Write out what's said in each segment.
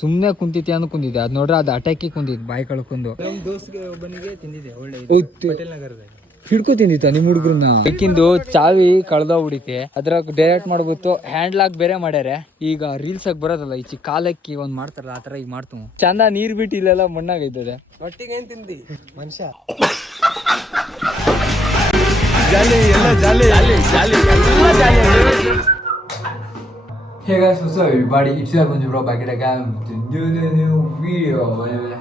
ಸುಮ್ನೆ ಕುಂತಿತಿ ಅಂದ್ ಕುಂದಿದೆ ಅದ್ ನೋಡ್ರೆ ಅದು ಅಟ್ಯಾಕಿ ಕುಂದಿದ್ ಬಾಯಿ ಕಳ್ಕೊಂಡು ನಮ್ ಒಬ್ಬನಿಗೆ ತಿಂದಿದೆ ಒಳ್ಳೆ ಹೋಯ್ತು. ಪಟೇಲ್ ನಗರದಲ್ಲಿ. ಹಿಡ್ಕೊ ತಿಂದಿತ್ತ ನಿಮ್ ಹುಡುಗ್ರನ್ನ? ಬೇಕಿಂದು ಚಾವಿ ಕಳ್ದ ಹುಡಿತಿ ಅದ್ರಾಗ ಡೈರೆಕ್ಟ್ ಮಾಡ್ಬಿಟ್ಟು ಹ್ಯಾಂಡ್ ಲಾಕ್ ಬೇರೆ ಮಾಡ್ಯಾರೆ. ಈಗ ರೀಲ್ಸ್ ಆಗಿ ಬರೋದಲ್ಲ ಈ ಚಿಕ್ಕ ಕಾಲಕ್ಕಿ ಒಂದ್ ಮಾಡ್ತಾರಲ್ಲ ಆತರ ಈಗ ಮಾಡ್ತು. ಚಂದ ನೀರ್ ಬಿಟ್ಟು ಇಲ್ಲೆಲ್ಲ ಮಣ್ಣಾಗೈತದೆ ಒಟ್ಟಿಗೆ ಏನ್ ತಿಂದಿ? ಮನುಷ್ಯ. ಬಾಡಿ ಇಟ್ಸ್ ಬಂದು ಬ್ರೋ ಬ್ಯಾಕೆಟ್ ವಿಡಿಯೋ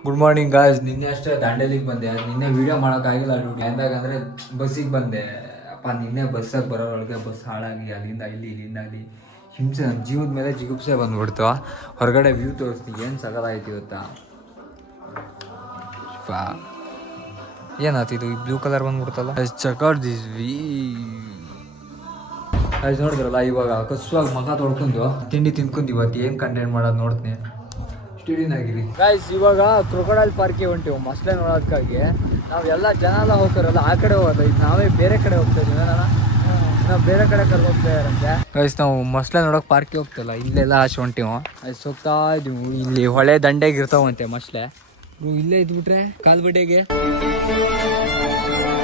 ಗುಡ್ ಮಾರ್ನಿಂಗ್ ಗಾಯ್ಸ್ ನಿನ್ನೆ ಅಷ್ಟೇ ದಾಂಡೇಲಿಗೆ ಬಂದೆ. ನಿನ್ನೆ ವಿಡಿಯೋ ಮಾಡೋಕ್ಕಾಗಿಲ್ಲ ಡ್ಯೂಟಿ ಅಂದಾಗ ಅಂದ್ರೆ ಬಸ್ಸಿಗೆ ಬಂದೆ. ಅಪ್ಪ, ನಿನ್ನೆ ಬಸ್ಸಾಗಿ ಬರೋರೊಳಗೆ ಬಸ್ ಹಾಳಾಗಿ, ಅಲ್ಲಿಂದ ಇಲ್ಲಿ, ಇಲ್ಲಿಂದ ಅಲ್ಲಿ. ಹಿಂಸೆ ಜೀವದ ಮೇಲೆ ಜಿಗುಪ್ಸೆ ಬಂದ್ಬಿಡ್ತು. ಹೊರಗಡೆ ವ್ಯೂ ತೋರಿಸ್ತೀನಿ. ಏನು ಸಗಲಾಯ್ತು ಇವತ್ತಾ? ಏನಾಯ್ತು ಇದು? ಬ್ಲೂ ಕಲರ್ ಬಂದ್ಬಿಡ್ತಲ್ಲ? ಚಕರ್ ದಿಸ್ ವಿ ಅದು ನೋಡಿದ್ರಲ್ಲ ಇವಾಗ ಕಸುವಾಗಿ ಮಗ ತೊಳ್ಕೊಂಡು ತಿಂಡಿ ತಿನ್ಕೊಂಡು ಇವತ್ತು ಏನು ಕಂಟೆಂಟ್ ಮಾಡೋದು ನೋಡ್ತೀನಿ. ಸ್ಟುಡಿಯೋನಾಗಿರಿ ಗಾಯ್ಸ್ ಇವಾಗ ಕ್ರೊಕೊಡೈಲ್ ಪಾರ್ಕಿಗೆ ಹೊಂಟಿವಿ ಮಸ್ಲೆ ನೋಡೋದಕ್ಕಾಗಿ ನಾವು ಎಲ್ಲ ಜನ ಎಲ್ಲ ಹೋಗ್ತಾರಲ್ಲ ಆ ಕಡೆ ಹೋಗೋದು ಈಗ ನಾವೇ ಬೇರೆ ಕಡೆ ಹೋಗ್ತಾ ಇದ್ದೀವಿ ನಾವು ಬೇರೆ ಕಡೆ ಕರ್ಕೊಂಡು ಹೋಗ್ತಾ ಇರಂತೆ ಗೈಸ್ ನಾವು ಮಸ್ಲೆ ನೋಡೋಕೆ ಪಾರ್ಕಿಗೆ ಹೋಗ್ತಲ್ಲ ಇಲ್ಲೆಲ್ಲ ಆಚೆ ಹೊಂಟಿವು. ಅದು ಹೋಗ್ತಾ ಇದೀವಿ. ಇಲ್ಲಿ ಹೊಳೆ ದಂಡೆಗೆ ಇರ್ತಾವಂತೆ ಮಸ್ಲೆ ಇಲ್ಲೇ ಇದ್ಬಿಟ್ರೆ ಕಾಲ್ಬಡ್ಡೆಗೆ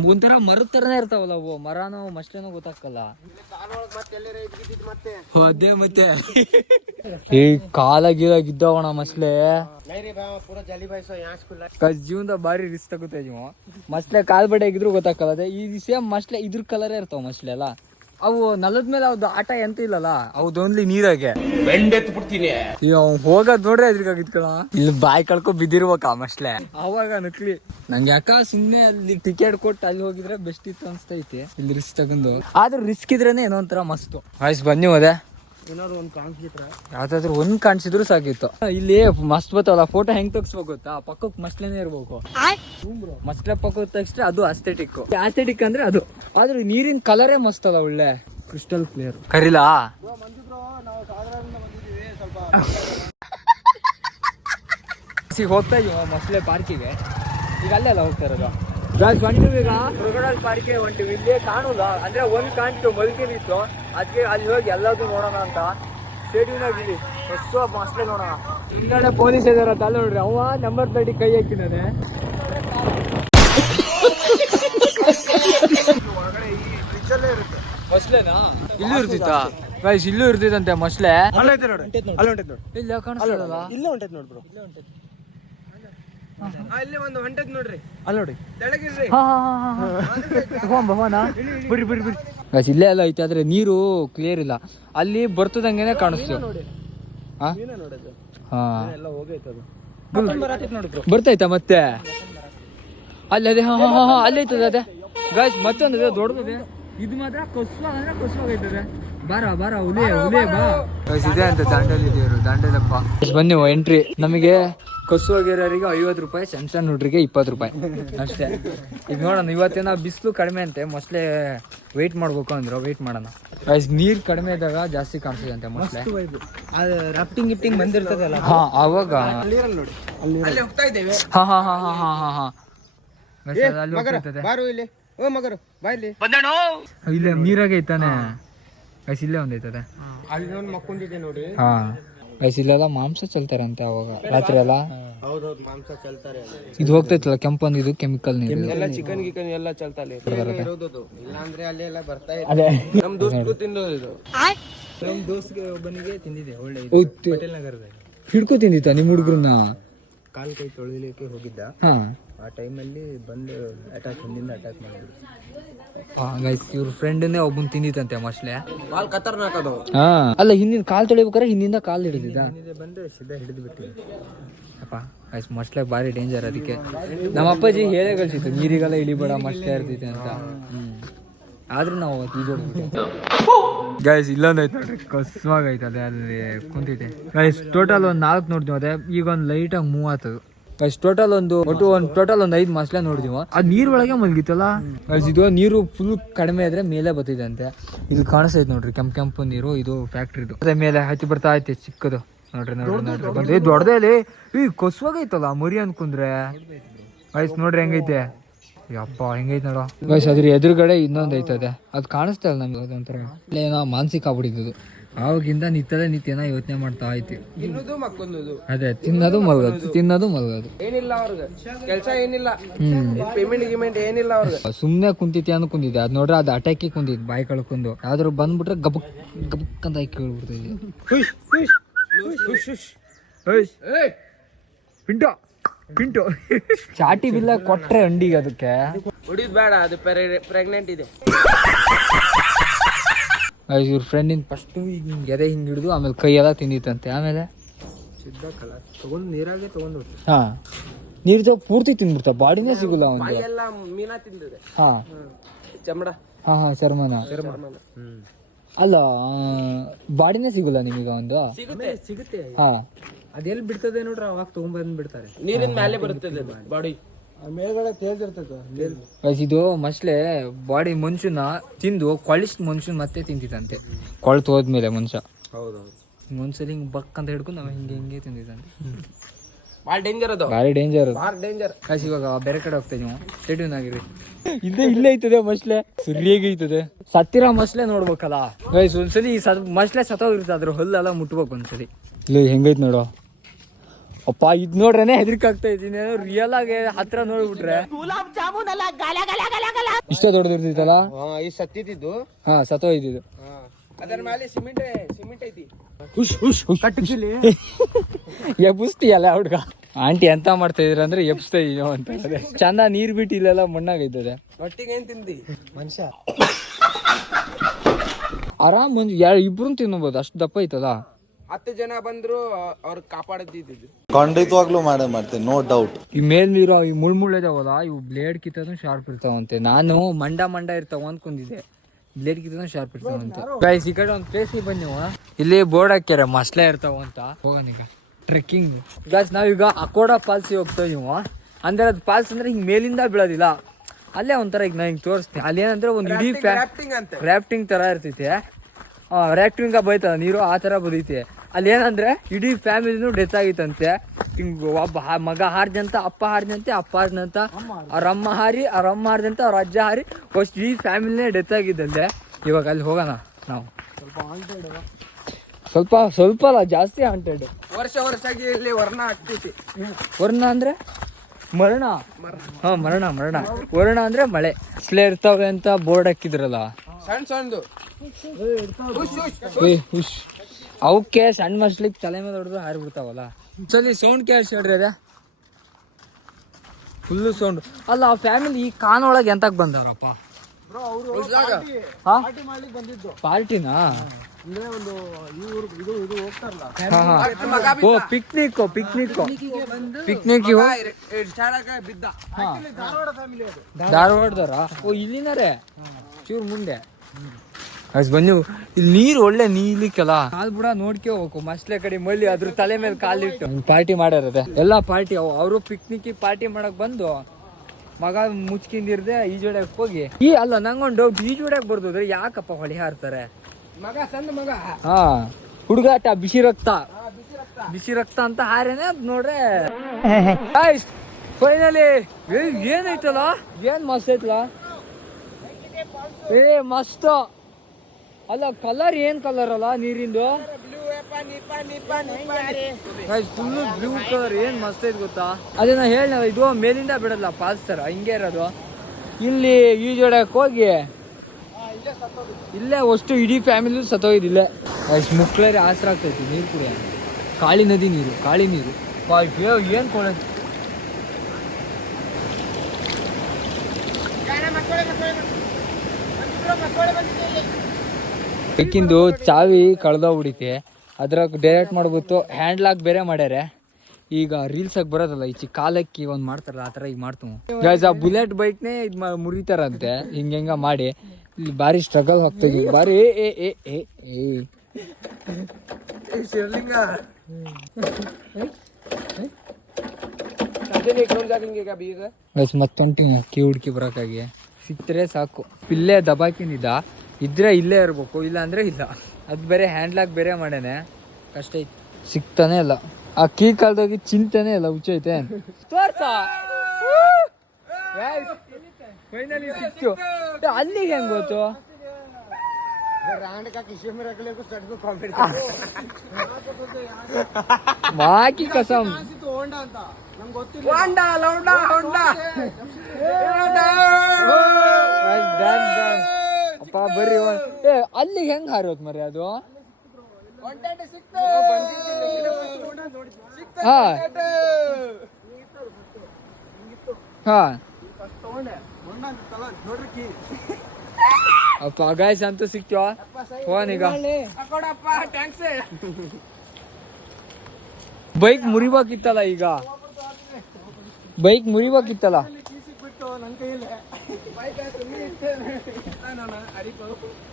ಒಂಥರ ಮರದ ತರನೇ ಇರ್ತಾವಲ್ಲ ಅವು ಮರನೋ ಮಷ್ಟೇನೋ ಗೊತ್ತಾಗಲ್ಲ ಅದೇ ಮತ್ತೆ. ಈ ಕಾಲ ಗೀಲ ಇದ್ದವಣ ಮಸ್ಲೆ. ಜೀವನದ ಬಾರಿ ರಿಸ್ಕ್ ತಗುತ್ತೆ ನೀವು ಮಸ್ಲೆ ಕಾಲ್ ಬಡೆ ಆಗಿದ್ರು ಗೊತ್ತಾಗಲ್ಲ ಅದೇ, ಈ ಸೇಮ್ ಮಸ್ಲೆ ಇದ್ರ ಕಲರೇ ಇರ್ತಾವ ಮಸ್ಲೆ ಅಲ್ಲ ಅವು ನಲದ ಮೇಲೆ ಅವ್ದು ಆಟ ಎಂತ ಇಲ್ಲಲ್ಲ ಅವ್ದು ಓನ್ಲಿ ನೀರಾಗೆ. ಹೋಗೋದ್ ನೋಡ್ರಿ ಅದ್ರಿಗೆ ಇದ್ಕೊಳ ಇಲ್ಲಿ ಬಾಯಿ ಕಳ್ಕೊ ಬಿದ್ದಿರ್ಬೇಕ ಮಸ್ಲೆ ಅವಾಗ ನಕ್ಲಿ. ನಂಗೆ ಯಾಕ ಸುಮ್ನೆ ಅಲ್ಲಿ ಟಿಕೆಟ್ ಕೊಟ್ಟು ಅಲ್ಲಿ ಹೋಗಿದ್ರೆ ಬೆಸ್ಟ್ ಇತ್ತು ಅನ್ಸ್ತೈತಿ. ಇಲ್ಲಿ ರಿಸ್ಕ್ ತಗೊಂಡು. ಆದ್ರೆ ರಿಸ್ಕ್ ಇದ್ರೇನೆ ಏನೋ ಒಂಥರ ಮಸ್ತು. ಆಯ್ಸ್ ಬನ್ನಿ ಹೋದೆ. ಏನಾದ್ರು ಒಂದು ಯಾವ್ದಾದ್ರು ಒಂದ್ ಕಾಣಿಸಿದ್ರು ಸಾಕಿತ್ತು. ಇಲ್ಲಿ ಮಸ್ತ್ ಬತ್ತಲ್ಲ ಫೋಟೋ ಹೆಂಗ್ ತೆಗ್ಸ್ಬೇಕು ಗೊತ್ತಾ? ಪಕ್ಕಕ್ ಮಸ್ಲೇನೆ ಇರ್ಬೇಕು. ಮಸ್ಲೆ ಪಕ್ಕ ತಗ್ಸ್ರೆ ಅದು ಅಸ್ಥೆಟಿಕ್ ಅಸ್ಥೆಟಿಕ್ ಅಂದ್ರೆ ಅದು. ಆದ್ರೆ ನೀರಿನ ಕಲರೇ ಮಸ್ತ್ ಅಲ್ಲ ಒಳ್ಳೆ. ಕ್ರಿಸ್ಟಲ್ ಕ್ಲಿಯರ್ ಕರಿಲಾ ನಾವು ಸಾಧಾರಣ ಬಂದಿದ್ದೀವಿ ಸ್ವಲ್ಪ ಈಗ ಹೋಗ್ತಾ ಇದೀವ ಮೊಸಳೆ ಪಾರ್ಕಿಗೆ. ಈಗ ಅಲ್ಲೆಲ್ಲ ಹೋಗ್ತಾ ಇರೋದು? ಜಾಸ್ತಿ ಹೊಂಟಿವಿ ಈಗ. ಮೃಗಡಲ್ ಪಾರ್ಕಿಗೆ ಹೊಂಟಿವಿ ಇಲ್ಲಿ ಕಾಣುಲ್ಲ. ಅಂದ್ರೆ ಒಂದು ಕಾಣ್ತು ಮಲ್ಕಿನಿತ್ತು ಅದಕ್ಕೆ ಅಲ್ಲಿ ಹೋಗಿ ಎಲ್ಲದೂ ನೋಡೋಣ ಅಂತ. ಸ್ಟೇಡಿಯಂನಾಗ ಇಲ್ಲಿ ಹೊಸ ಮಸ್ಲೆ ನೋಡೋಣ. ಹಿಂಗಡೆ ಪೊಲೀಸ್ ಇದಾರ ತಲೆ ನೋಡ್ರಿ. ಅವ ನಂಬರ್ ತರ್ಟಿ ಕೈ ಹಾಕಿದ್ದಾನೆ. ಒಳಗಡೆ ಈ ಫ್ರಿಜ್ಜಲ್ಲೇ ಇರುತ್ತೆ. ಮಸ್ಲೆನಾ ಇಲ್ಲೂ ಇರ್ತಿತ್ತಾ? ಗೈಸ್ ಇಲ್ಲೂ ಇರ್ತಿದಂತೆ ಮಸ್ಲೆ. ಅಲ್ಲೈತೆ ನೋಡಿ. ಅಲ್ಲಿ ಹೊಂಟೈತೆ ನೋಡಿ. ಇಲ್ಲ ಕಾಣಿಸ್ತದಲ್ಲ ಇಲ್ಲೇ ಹೊಂಟೈತೆ ನೋಡಿ ಬ್ರೋ ಇಲ್ಲೇ ಒಂದು ಹೊಂಟೈತೆ ನೋಡ್ರಿ. ಅಲ್ಲಿ ನೋಡಿ. ತೆಳಗಿರ್ರಿ ಬಿಡ್ರಿ ಬಿಡ್ರಿ ಬಿಡ್ರಿ. ಗೈಸ್ ಇಲ್ಲೇ ಎಲ್ಲ ಐತೆ ಆದ್ರೆ ನೀರು ಕ್ಲಿಯರ್ ಇಲ್ಲ. ಅಲ್ಲಿ ಬರ್ತದಂಗೆನೆ ಕಾಣಿಸ್ತು. ಹಾ? ನೀನೇ ನೋಡೋದು. ಹಾ. ಎಲ್ಲ ಹೋಗೈತೆ ಅದು. ನೋಡಿ ಬರ್ತೈತಾ ಮತ್ತೆ? ಅಲ್ಲಿ ಅದೇ ಹಾ ಹಾ ಹಾ ಅಲ್ಲೇ ಅಲ್ಲಿ ಐತದ ಅದೇ. ಗಾಯ್ಸ್ ಮತ್ತೊಂದು ಇದೆ ದೊಡ್ಡದಿದೆ. ಇದು ಮಾತ್ರ ಕಸುವ ಅಂದ್ರೆ ಕಸುವಾಗೈತದೆ ಬಾರ ಬಾರ ಹುಲಿ ಹುಲಿ ಬಾ. ಇದೆ ಅಂತ ದಾಂಡೇಲಿ ದೇವರು ದಾಂಡೇಲಪ್ಪ ಬನ್ನಿ ಎಂಟ್ರಿ ನಮಗೆ ಕಸುವಾಗಿರೋರಿಗೆ ಐವತ್ತು ರೂಪಾಯಿ ಸಣ್ಣ ಸಣ್ಣ ಹುಡ್ರಿಗೆ ಇಪ್ಪತ್ತು ರೂಪಾಯಿ. ಅಷ್ಟೇ. ಈಗ ನೋಡೋಣ ಇವತ್ತಿನ ಬಿಸಿಲು ಕಡಿಮೆ ಅಂತೆ. ಮೊಸಳೆ ವೆಯ್ಟ್ ಮಾಡ್ಬೇಕು ಅಂದ್ರೆ. ವೆಯ್ಟ್ ಮಾಡೋಣ. ಗೈಸ್ ನೀರ್ ಕಡಿಮೆ ಇದ್ದಾಗ ಜಾಸ್ತಿ ಕಾಣಿಸಿದೆ ಅಂತೆ ಮೊಸಳೆ ರಾಫ್ಟಿಂಗ್ ಗಿಫ್ಟಿಂಗ್ ಬಂದಿರ್ತದಲ್ಲ? ಹಾ ಅವಾಗ. ನೀರಲ್ಲಿ ನೋಡಿ ಅಲ್ಲಿ ಹೋಗ್ತಾ ಇದ್ದೇವೆ. ಹಾ ಹಾ ಹಾ ಹಾ ಹಾ ಹಾ ಹಾ. ಅಲ್ಲಿ ಹೋಗ್ತಿರ್ತದೆ. ಬಾರು ಇಲ್ಲಿ. ಓ ಮಗರು ಬಾ ಇಲ್ಲಿ. ಇಲ್ಲೇ ನೀರಾಗೆ ಐತಾನೆ ಗೈಸ್ ಇಲ್ಲೇ ಒಂದ್ ಐತದೆ. ಅಲ್ಲಿ ಒಂದು ಮಕ್ಕೊಂಡಿದ್ದೆ ನೋಡಿ ಹಾ. ಗೈಸ್ ಇಲ್ಲೆಲ್ಲ ಮಾಂಸ ಚಲ್ತಾರಂತೆ ಅವಾಗ ರಾತ್ರಿ ಎಲ್ಲ? ಹೌದೌದು ಮಾಂಸ ಚಲ್ತಾರೆ ಇದು ಹೋಗ್ತೈತಲ್ಲ ಕೆಂಪೊಂದು ಇದು ಕೆಮಿಕಲ್ ನೀರು ಎಲ್ಲ ಚಿಕನ್ ಗಿಕನ್ ಎಲ್ಲ ಚಲ್ತಾರೆ ಇರೋದು ಇಲ್ಲಾಂದ್ರೆ ಅಲ್ಲೇ ಎಲ್ಲ ಬರ್ತಾ ಇದೆ ಅದೇ. ನಮ್ ದೋಸ್ತ್ಗೂ ತಿನ್ನೋದು ಇದು. ನಮ್ ದೋಸ್ತ್ಗೆ ಒಬ್ಬನಿಗೆ ತಿಂದಿದೆ ಒಳ್ಳೆ. ಪಟೇಲ್ ನಗರದಲ್ಲಿ ಹಿಡ್ಕೊ ತಿಂದಿತ್ತ ನಿಮ್ ಹುಡುಗ್ರನ್ನ? ಕಾಲ್ ಕೈ ತೊಳಿಲಿಕ್ಕೆ ಹೋಗಿದ್ದ. ಆ ಟೈಮಲ್ಲಿ ಬಂದು ಅಟ್ಯಾಕ್ ಹಿಂದಿಂದ ಅಟ್ಯಾಕ್ ಮಾಡಿದ್ರು. ಗೈಸ್ ಇವ್ರ ಫ್ರೆಂಡ್ನೇ ಒಬ್ಬನ್ ತಿಂದಿತ್ತಂತೆ ಮಸ್ಲೆ. ಕಾಲ್ ಖತರ್ನಾಕ್ ಅದು ಹಾ. ಅಲ್ಲ ಹಿಂದಿನ ಕಾಲ್ ತೊಳಿಬೇಕಾರೆ ಹಿಂದಿಂದ ಕಾಲ್ ಹಿಡಿದಿದ್ದ? ಬಂದು ಸಿದ್ಧ ಹಿಡಿದು ಬಿಟ್ಟಿದ್ದೆ ಅಪ್ಪ ಗೈಸ್ ಮಸ್ಲೆ ಭಾರಿ ಡೇಂಜರ್ ಅದಕ್ಕೆ. ನಮ್ಮ ಅಪ್ಪಾಜಿ ಹೇಳೇ ಕಳ್ಸಿತ್ತು ನೀರಿಗೆಲ್ಲ ಇಳಿಬೇಡ ಮಸ್ಲೆ ಇರ್ತೈತೆ ಅಂತ. ಆದ್ರೂ ನಾವು ಗೈಸ್ ಇಲ್ಲೊಂದೈತೆ ನೋಡ್ರಿ ಕಸ್ವಾಗೈತೆ ಅದೇ ಅಲ್ಲಿ ಕುಂತಿದೆ ಗೈಸ್ ಟೋಟಲ್ ಒಂದು ನಾಲ್ಕು ನೋಡ್ತೀವಿ ಅದೇ. ಈಗ ಒಂದು ಲೈಟಾಗಿ ಮೂವ್ ಆತದು ಗೈಸ್ ಟೋಟಲ್ ಒಂದು ಒಟ್ಟು ಒಂದು ಟೋಟಲ್ ಒಂದು ಐದು ಮಸಲೆ ನೋಡ್ತೀವಿ. ಅದು ನೀರ್ ಒಳಗೆ ಮಲಗಿತ್ತಲ್ಲ? ಗೈಸ್ ಇದು ನೀರು ಫುಲ್ ಕಡಿಮೆ ಇದ್ರೆ ಮೇಲೆ ಬತ್ತಿದಂತೆ. ಇದು ಕಾಣಿಸ್ತೈತೆ ನೋಡ್ರಿ, ಕೆಂಪ್ ಕೆಂಪು ನೀರು, ಇದು ಫ್ಯಾಕ್ಟ್ರಿದು ಅದೇ ಮೇಲೆ ಹತ್ತಿ ಬರ್ತಾ ಐತೆ, ಚಿಕ್ಕದು. ನೋಡ್ರಿ ನೋಡ್ರಿ ನೋಡ್ರಿ. ಬಂದು ದೊಡ್ಡದೇ ಇಲ್ಲಿ ಈ ಕೊಸ್ವಾಗೈತಲ್ಲ, ಮರಿ ಅನ್ಕುಂದ್ರೆ ಗೈಸ್ ನೋಡ್ರಿ ಹೆಂಗೈತೆ. ಯಪ್ಪ ಹೆಂಗೈತೆ ನೋಡು ಗೈಸ್ ಅದ್ರ ಎದುರುಗಡೆ ಇನ್ನೊಂದು ಐತದೆ. ಅದು ಕಾಣಿಸ್ತಾ ಇಲ್ಲ ನಮ್ಗೆ ಅದೊಂಥರ ಏನೋ ಮಾನಸಿಕ ಆಗ್ಬಿಟ್ಟಿದ್ದು ಅವಾಗಿಂದ ನಿತ್ತದೆ ನಿತ್ಯನ ಯೋಚನೆ ಮಾಡ್ತಾ ಐತಿ ಅದೇ ತಿನ್ನೋದು ಮಲ್ಗೋದು ತಿನ್ನೋದು ಮಲ್ಗೋದು. ಏನಿಲ್ಲ ಅವ್ರಿಗೆ. ಕೆಲಸ ಏನಿಲ್ಲ. ಪೇಮೆಂಟ್ ಗಿಮೆಂಟ್ ಏನಿಲ್ಲ ಅವ್ರಿಗೆ. ಸುಮ್ನೆ ಕುಂತಿತಿ ಅಂತ ಕುಂದಿದೆ ಅದ್ ನೋಡ್ರೆ ಅದು ಅಟ್ಯಾಕಿ ಕುಂತಿದ್ ಬಾಯಿ ಕಳ್ಕೊಂಡು. ಆದ್ರೂ ಬಂದ್ಬಿಟ್ರೆ ಗಬಕ್ ಗಬಕ್ ಅಂತ ಕೇಳ್ಬಿಡ್ತಿದ್ದೆ ಪಿಂಟು. ಪಿಂಟು ಚಾಟಿ ಬಿಲ್ಲ ಕೊಟ್ರೆ ಅಂಡಿಗೆ ಅದಕ್ಕೆ. ಹೊಡಿದ್ ಬೇಡ ಅದು ಪ್ರೆಗ್ನೆಂಟ್ ಇದೆ. ಇವ್ರ ಫ್ರೆಂಡಿನ ಫಸ್ಟು ಈಗ ಹಿಂಗೆ ಎದೆ ಹಿಂಗೆ ಹಿಡಿದು ಆಮೇಲೆ ಕೈ ಎಲ್ಲ ತಿಂದಿತ್ತಂತೆ. ಆಮೇಲೆ? ಸಿದ್ಧ ಕಲ. ತಗೊಂಡ್ ನೀರಾಗೆ ತಗೊಂಡು ಹಾ. ನೀರ್ದು ಪೂರ್ತಿ ತಿಂದ್ಬಿಡ್ತಾ? ಬಾಡಿನೇ ಸಿಗಲ್ಲ ಅವ್ನು ಎಲ್ಲ ಮೀನಾ ತಿಂದಿದೆ. ಹಾ. ಚಮಡ ಹಾ ಹಾ ಚರ್ಮನ. ಅಲ್ಲ ಬಾಡಿನೇ ಸಿಗಲ್ಲ ನಿಮಗೆ ಒಂದು? ಸಿಗುತ್ತೆ ಸಿಗುತ್ತೆ. ಹಾ. ಅದೆಲ್ಲಿ ಬಿಡ್ತದೆ ನೋಡ್ರಿ ಅವಾಗ ತಗೊಂಡ್ಬಂದ್ ಬಿಡ್ತಾರೆ. ನೀರಿನ ಮೇಲೆ ಬರುತ್ತದೆ ಬಾಡಿ ಮೇಲ್ಗಡೆ Guys, ಇದು ಮಸ್ಲೆ ಬಾಡಿ ಮನುಷ್ಯನ ತಿಂದು ಕೊಳಿಸ್ ಮನುಷ್ಯನ್ ಮತ್ತೆ ತಿಂತಿತ್ತಂತೆ ಕೊಳ್ತು ಹೋದ್ಮೇಲೆ ಮನುಷ್ಯ. ಹೌದೌದು. ಒಂದ್ಸಲಿ ಹಿಂಗ್ ಬಕ್ ಅಂತ ಹಿಡ್ಕೊಂಡು ನಾವು ಹಿಂಗೆ ಹಿಂಗೆ ತಿಂದಿದ್ದಂತೆ ಭಾಳ ಡೇಂಜರ್ ಅದು. ಭಾರಿ ಡೇಂಜರ್ ಭಾಳ ಡೇಂಜರ್ ಕಾಶ್ ಇವಾಗ ಬೇರೆ ಕಡೆ ಹೋಗ್ತಾ ನೀವು ಸ್ಟೇಟ್ಯೂನ್ ಆಗಿರಿ ಇಲ್ಲೇ ಇಲ್ಲೇ ಐತದೆ ಮಸ್ಲೆ. ಸುರಿಯಾಗಿ ಐತದೆ. ಸತ್ತಿರ ಮಸ್ಲೆ ನೋಡ್ಬೇಕಲ್ಲ. ಗೈಸ್ ಒಂದ್ಸಲಿ ಈ ಸತ್ ಮಸ್ಲೆ ಸತ್ತೋಗಿರ್ತದೆ ಅದ್ರ ಹುಲ್ಲೆಲ್ಲ ಮುಟ್ಬೇಕು ಒಂದ್ಸಲಿ. ಇಲ್ಲ ಹೆಂಗೈತ್ ನೋಡು. ಅಪ್ಪ ಇದ್ ನೋಡ್ರೇನೆ ಹೆದರಿಕೆ ಆಗ್ತಾ ಇದೀನಿ ರಿಯಲ್ ಆಗಿ ಹತ್ರ ನೋಡ್ಬಿಟ್ರೆ. ಇಷ್ಟ ದೊಡ್ಡದಿರ್ತೈತಲ್ಲ? ಈ ಸತ್ತಿದ್ದು ಹಾ ಸತ್ತೋಯ್ತಿದ್ದು ಅದರ ಮೇಲೆ ಸಿಮೆಂಟ್ ಸಿಮೆಂಟ್ ಐತಿ. ಹುಷ್ ಹುಷ್ ಹುಷ್. ಎಬ್ಬಿಸ್ತೀಯಲ್ಲ ಹುಡ್ಗ? ಆಂಟಿ ಎಂತ ಮಾಡ್ತಾ ಇದ್ರ ಅಂದ್ರೆ ಎಬ್ಸ್ತಾ ಇದೀನೋ ಅಂತ. ಚಂದ ನೀರ್ ಬಿಟ್ಟು ಇಲ್ಲೆಲ್ಲ ಮಣ್ಣಾಗೈತದೆ ಒಟ್ಟಿಗೆ ಏನ್ ತಿಂದಿ? ಮನುಷ್ಯ. ಆರಾಮ್ ಒಂದು ಇಬ್ರು ತಿನ್ಬೋದು ಅಷ್ಟು ದಪ್ಪ ಐತದ ಹತ್ತು ಜನ ಬಂದ್ರು ಅವ್ರ ಕಾಪಾಡದಿದ್ದು ಖಂಡಿತವಾಗ್ಲೂ ಮಾಡೇ ಮಾಡ್ತೀನಿ ನೋ ಡೌಟ್ ಈ ಮೇಲಿರೋ ಈ ಮುಳ್ ಮುಳ್ ಇದಾವಲ್ಲ ಇವು ಬ್ಲೇಡ್ ಕಿತ್ತನು ಶಾರ್ಪ್ ಇರ್ತಾವಂತೆ. ನಾನು ಮಂಡ ಮಂಡ ಇರ್ತಾವ ಅಂದ್ಕೊಂಡಿದ್ದೆ. ಬ್ಲೇಡ್ ಕಿತ್ತನು ಶಾರ್ಪ್ ಇರ್ತಾವಂತೆ. ಗೈಸ್ ಈ ಕಡೆ ಒಂದು ಪ್ಲೇಸಿಗೆ ಬಂದ್ ನೀವು ಇಲ್ಲಿ ಬೋರ್ಡ್ ಹಾಕ್ಯಾರ ಮಸ್ಲೆ ಇರ್ತಾವ ಅಂತ. ಹೋಗೋಣ ಈಗ. ಟ್ರೆಕ್ಕಿಂಗ್ ಗೈಸ್ ನಾವೀಗ ಅಕೋಡ ಫಾಲ್ಸಿಗೆ ಹೋಗ್ತಾ ನೀವು ಅಂದ್ರೆ ಅದು ಫಾಲ್ಸ್ ಅಂದ್ರೆ ಹಿಂಗ್ ಮೇಲಿಂದ ಬೀಳೋದಿಲ್ಲ. ಅಲ್ಲೇ ಒಂಥರ ಈಗ ನಾ ಹಿಂಗ್ ತೋರಿಸ್ತೀನಿ ಅಲ್ಲಿ ಏನಂದ್ರೆ ಒಂದು ಇಡೀ ಕ್ರಾಫ್ಟಿಂಗ್ ರಾಫ್ಟಿಂಗ್ ಅಂತ. ರಾಫ್ಟಿಂಗ್ ತರ ಇರ್ತೈತೆ. ರಾಫ್ಟಿಂಗ್ ಬೈತದ ನೀರು ಆ ತರ ಬದೈತೆ. ಅಲ್ಲಿ ಏನಂದ್ರೆ ಇಡೀ ಫ್ಯಾಮಿಲಿನು ಡೆತ್ ಆಗಿತ್ತಂತೆ. ಹಿಂಗ್ ಒಬ್ಬ ಮಗ ಹಾರ್ದಂತ ಅಪ್ಪ ಹಾರ್ದಂತೆ ಅಪ್ಪ ಹಾರ್ದಂತ ಅವ್ರ ಅಮ್ಮ ಹಾರಿ ಅವ್ರ ಅಮ್ಮ ಹಾರ್ದಂತ ಅವ್ರ ಅಜ್ಜ ಹಾರಿ ಫಸ್ಟ್ ಈ ಫ್ಯಾಮಿಲಿನೇ ಡೆತ್ ಆಗಿದ್ದಂತೆ ಇವಾಗ ಅಲ್ಲಿ ಹೋಗೋಣ ನಾವು. ಸ್ವಲ್ಪ ಸ್ವಲ್ಪ ಅಲ್ಲ ಜಾಸ್ತಿ ಹಾಂಟೆಡ್ ವರ್ಷ ವರ್ಷಾಗಿ ಇಲ್ಲಿ ವರ್ಣ ಆಗ್ತೈತಿ. ವರ್ಣ ಅಂದ್ರೆ? ಮರಣ. ಹಾ ಮರಣ ಮರಣ. ವರ್ಣ ಅಂದ್ರೆ ಮಳೆ. ಸ್ಲೇ ಇರ್ತಾವೆ ಅಂತ ಬೋರ್ಡ್ ಹಾಕಿದ್ರಲ್ಲ. ಸಣ್ಣ ಸಣ್ಣದು. ಅವಕ್ಕೆ ಸಣ್ಣ ಮಸ್ಲಿಕ್ ತಲೆ ಮೇಲೆ ಹೊಡೆದು ಹಾರಿ ಬಿಡ್ತಾವಲ್ಲ? ಸಲಿ ಸೌಂಡ್ ಕೇಳಿಸಿ ಹೇಳ್ರಿ ಅದೇ. ಫುಲ್ಲು ಸೌಂಡ್ ಅಲ್ಲ ಆ ಫ್ಯಾಮಿಲಿ ಈ ಕಾನ್ ಒಳಗೆ ಎಂತಕ್ ಬಂದಾರಪ್ಪ? ಹಾ? ಪಾರ್ಟಿನಾ. ಓ ಪಿಕ್ನಿಕ್ ಪಿಕ್ನಿಕ್ ಪಿಕ್ನಿಕ್ ಧಾರವಾಡದವ್ರ? ಓ ಇಲ್ಲಿನಾರೇ? ಚೂರ್ ಮುಂದೆ? ಅಸ್ ಬನ್ನಿ. ಇಲ್ಲಿ ನೀರು ಒಳ್ಳೆ ನೀಲಿಕ್ಕಲ್ಲ ಕಾಲ್ ಬುಡ ನೋಡ್ಕೆ ಹೋಗು. ಮಸ್ಲೆ ಕಡೆ ಮಲ್ಲಿ ಅದ್ರ ತಲೆ ಮೇಲೆ ಕಾಲಿಟ್ಟು ಪಾರ್ಟಿ ಮಾಡ್ಯಾರದೆ ಎಲ್ಲ ಪಾರ್ಟಿ ಅವರು ಪಿಕ್ನಿಕ್ ಪಾರ್ಟಿ ಮಾಡಕ್ ಬಂದು ಮಗ ಮುಚ್ಕಿಂದಿರ್ದೆ ಈಜೋಡ್ಯಾಗ ಹೋಗಿ. ಈ ಅಲ್ಲ ನಂಗೊಂದು ಡೌಟ್ ಈಜೋಡ್ಯಾಗ ಬರ್ದೋದ್ರೆ ಯಾಕಪ್ಪ ಹೊಳಿ ಹಾರ್ತಾರೆ? ಮಗ ಸಣ್ಣ ಮಗ. ಹಾ. ಹುಡುಗಾಟ ಬಿಸಿ ರಕ್ತ. ಬಿಸಿ ರಕ್ತ ಅಂತ ಹಾರೇನೆ ಅದ್ ನೋಡ್ರೆ. ಫೈನಲಿ ಏನೈತಲ್ಲ ಏನ್ ಮಸ್ತ್ ಐತಲ್ಲ? ಏ ಮಸ್ತ್. ಅಲ್ಲ ಕಲರ್ ಏನ್ ಕಲರ್ ಅಲ್ಲ ನೀರಿಂದು? ಫುಲ್ ಬ್ಲೂ ಕಲರ್ ಏನ್ ಮಸ್ತ್ ಐತ್ ಗೊತ್ತಾ? ಅದನ್ನ ಹೇಳ ಇದು ಮೇಲಿಂದ ಬಿಡಲ್ಲ ಪಾಸ್ತರ ತರ ಹಿಂಗೆ ಇರೋದು. ಇಲ್ಲಿ ಈಜೋಡಕ್ ಹೋಗಿ ಇಲ್ಲೇ ಅಷ್ಟು ಇಡೀ ಫ್ಯಾಮಿಲಿ ಸತ್ತೋಗಿದ್ದಿಲ್ಲ ಅಷ್ಟು ಮುಕ್ಳರಿ ಆಸರ ಆಗ್ತೈತಿ ನೀರು ಕುಡಿಯ ಕಾಳಿ ನದಿ ನೀರು ಕಾಳಿ ನೀರು. ಏನು ಕೊಡ ಬೇಕಿಂದು ಚಾವಿ ಕಳ್ದೋಗ್ಬಿಡಿತೆ ಅದ್ರಾಗ ಡೈರೆಕ್ಟ್ ಮಾಡ್ಬಿಟ್ಟು ಹ್ಯಾಂಡ್ ಲಾಕ್ ಬೇರೆ ಮಾಡ್ಯಾರೆ. ಈಗ ರೀಲ್ಸ್ ಆಗಿ ಬರೋದಲ್ಲ ಈ ಕಾಲಕ್ಕೆ ಒಂದು ಒಂದ್ ಮಾಡ್ತಾರಲ್ಲ ಆ ಥರ ಈಗ ಮಾಡ್ತೀವಿ. ಗೈಸ್ ಆ ಬುಲೆಟ್ ಬೈಕ್ನೇ ಇದು ಮುರಿತಾರಂತೆ. ಹಿಂಗೆ ಹೆಂಗ ಮಾಡಿ. ಇಲ್ಲಿ ಭಾರಿ ಸ್ಟ್ರಗಲ್ ಹೋಗ್ತೀವಿ ಭಾರಿ ಏ ಏ ಏ ಏ ಶಿವಲಿಂಗ. ಮತ್ತೊಂಟಿ ಕಿ ಹುಡ್ಕಿ ಬರೋಕ್ಕಾಗಿ. ಸಿಕ್ತರೆ ಸಾಕು. ಪಿಲ್ಲೆ ದಬಾಕಿನಿದ್ದ ಇದ್ರೆ ಇಲ್ಲೇ ಇರಬೇಕು ಇಲ್ಲ ಅಂದ್ರೆ ಇಲ್ಲ. ಅದು ಬೇರೆ ಹ್ಯಾಂಡ್ ಲಾಕ್ ಬೇರೆ ಮಾಡೇನೆ. ಕಷ್ಟ ಐತಿ. ಸಿಕ್ತಾನೆ ಇಲ್ಲ. ಆ ಕೀ ಕಾಲ್ದಾಗಿ ಚಿಂತೆನೆ ಇಲ್ಲ ಹುಚ್ಚೈತೆ ತೋರ್ಸ. ಫೈನಲಿ ಸಿಕ್ತು. ಏ, ಅಲ್ಲಿಗೆ ಹೆಂಗ್ ಗೊತ್ತು? ಮಾಕಿ ಕಸಂ. ಹೋಂಡಾ ಲೌಂಡಾ ಹೋಂಡಾ. ಅಪ್ಪ, ಬರ್ರಿ ಏ, ಅಲ್ಲಿ ಹೆಂಗ್ ಹಾರೋತ್ ಮರಿ ಅದು? ಹಾ. ಹಾ. ಅಪ್ಪ ಗಾಯ್ಸ್ ಅಂತೂ ಸಿಕ್ತಿವ ಫೋನ್ ಈಗ ಬೈಕ್ ಮುರಿಬೇಕಿತ್ತಲ್ಲ ಈಗ? Bike ಮುರಿಬೇಕಿತ್ತಲ್ಲ? I got to meet them. I don't know. I did.